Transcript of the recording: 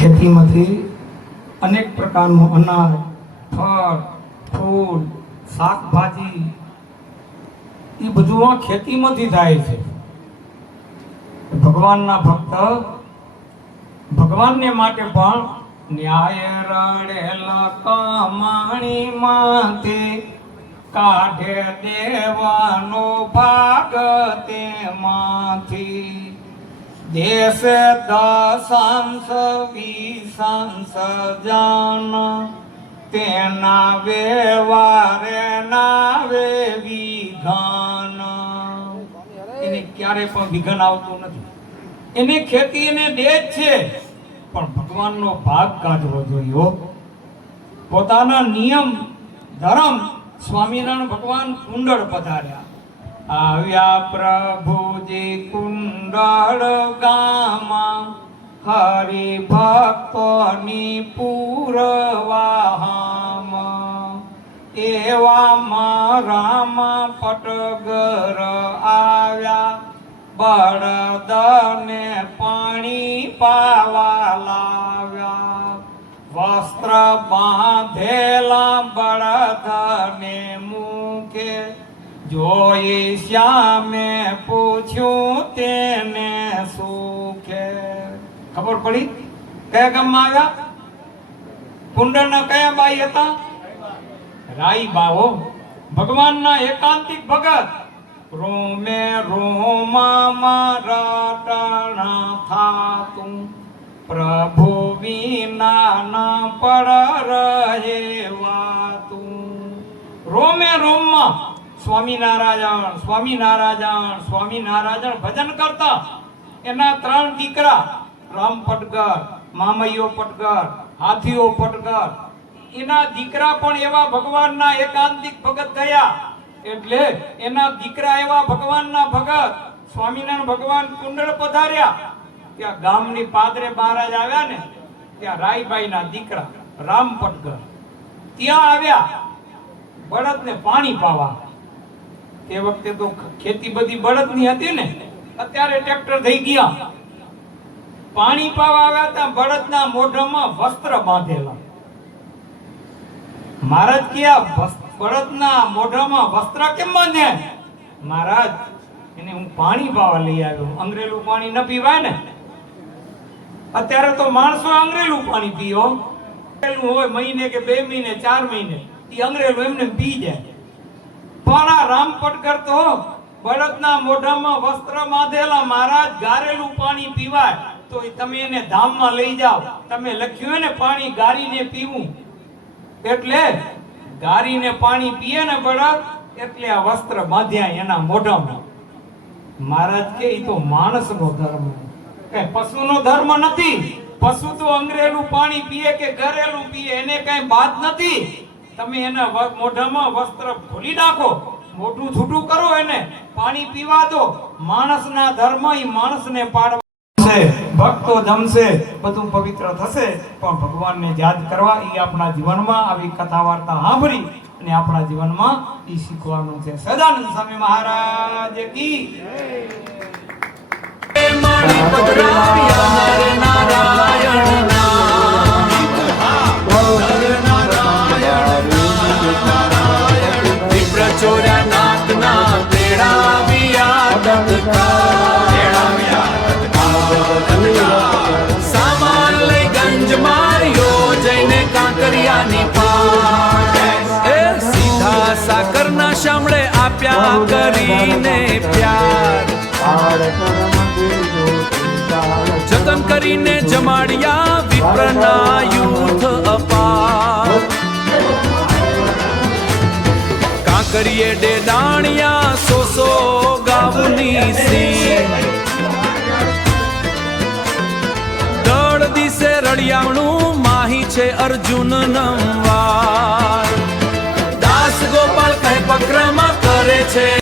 ખેતીમાંથી અનેક પ્રકારનું અનાજ, ફળ, ફૂલ, શાકભાજી એ બધું આ ખેતીમાંથી થાય છે. ભગવાનના ભક્ત ભગવાનને માટે પણ ન્યાય રડેલા કમાણી માંથી કાઢે દેવાનો ભાગ તેમાંથી. દેશ દશાંશ વિશાંશ જાન તેના વ્યવહારે નાવે વિઘન. એને ક્યારે પણ વિઘન આવતું નથી. એની ખેતી એને દે જ છે, પણ ભગવાનનો ભાગ કાઢવો જોઈએ. પોતાના નિયમ ધર્મ સ્વામિનારાયણ ભગવાન કુંડળ પધાર્યા. આવ્યા પ્રભુજી કુંડળ ગામમાં હરિભક્તોની પૂરવાહામ. એવામાં રામ પટગર આવ્યા, બળદને પાણી પાવા લાવ્યા. વસ્ત્ર બાંધેલા બળદને મુખે જોઈ શ્યામે પૂછ્યું તેને સુખે. ખબર પડી કયા ગામમાં આવ્યા? કુંડળના કયા બાઈ હતા? રાઈ બાવો. ભગવાનના એકાંતિક ભગત. રોમે રોમમાં રટણા થાતું, પ્રભુ વિના ન પડ રહે વાતું. રોમે રોમમાં સ્વામિનારાયણ સ્વામિનારાયણ સ્વામિનારાયણ ભજન કરતા. એના 3 દીકરા, રામ પટગર, મામૈયો પટગર, હાથીઓ પટગર. એના દીકરા પણ એવા ભગવાનના એકાંતિક ભગત ગયા. એટલે એના દીકરા એવા ભગવાનના ભગત. સ્વામિનારાયણ ભગવાન કુંડળ પધાર્યા. ત્યાં ગામની પાદરે મહારાજ આવ્યા ને, ત્યાં રાયબાઈના દીકરા રામ પટગર ત્યાં આવ્યા બળદને પાણી પાવા. તે વખતે તો ખેતી બધી બળદની હતી ને, અત્યારે ટ્રેક્ટર થઈ ગયા. પાણી પાવા આવ્યા ત્યાં બળદના મોઢામાં વસ્ત્ર બાંધેલા. મહારાજ કયા બળદના મોઢામાં વસ્ત્ર કેમ બાંધે? મહારાજ એને હું પાણી પાવા લઈ આવ્યો. અંગ્રેલું પાણી ન પીવાય ને. અત્યારે તો માણસો અંગ્રેલું પાણી પીઓ. હોય મહિને કે 2 મહિને 4 મહિને એ અંગ્રેલું એમને પી જાય. પણ આ રામ પટગર તો બળદના મોઢામાં વસ્ત્ર બાંધેલા. મહારાજ ગારેલું પાણી પીવાય તો તમે એને ધામમાં લઈ જાઓ. તમે લખ્યું ને પાણી ગારીને પીવું, એટલે ગારીને પાણી પીએ ને બળદ, એટલે આ વસ્ત્ર બાંધ્યા એના મોઢામાં. મહારાજ કે એ તો માણસનો ધર્મ, કઈ પશુનો ધર્મ નથી. પશુ તો અંગ્રેલું પાણી પીએ કે ઘરેલું પીએ, એને કઈ બાદ નથી. તમે એના મોઢામાં વસ્ત્ર ખોલી નાખો, મોઢું છૂટું કરો, એને પાણી પીવા દો. માણસના ધર્મ એ માણસને પાડવા છે. ભક્તો જમશે, બધું પવિત્ર થશે. પણ ભગવાનને યાદ કરવા એ આપણા જીવનમાં આવી કથા વાર્તા સાંભળી અને આપણા જીવનમાં એ શીખવાનું છે. સદાનંદ સ્વામી મહારાજ કી સામાન લઈ ગંજ માર્યો જઈને કાંકરિયાની પાટ. એ સીધા સાકરના શામળે આપ્યા કરીને પ્યાર. જતન કરીને જમાડ્યા વિપ્રના યુથ અપાર. કાંકરિયે ડેડાણિયા 100 ગાવની સી. દળ દિશે રળિયામણું માહી છે અર્જુન નમવાર. દાસ ગોપાલ કઈ પક્રમા કરે છે.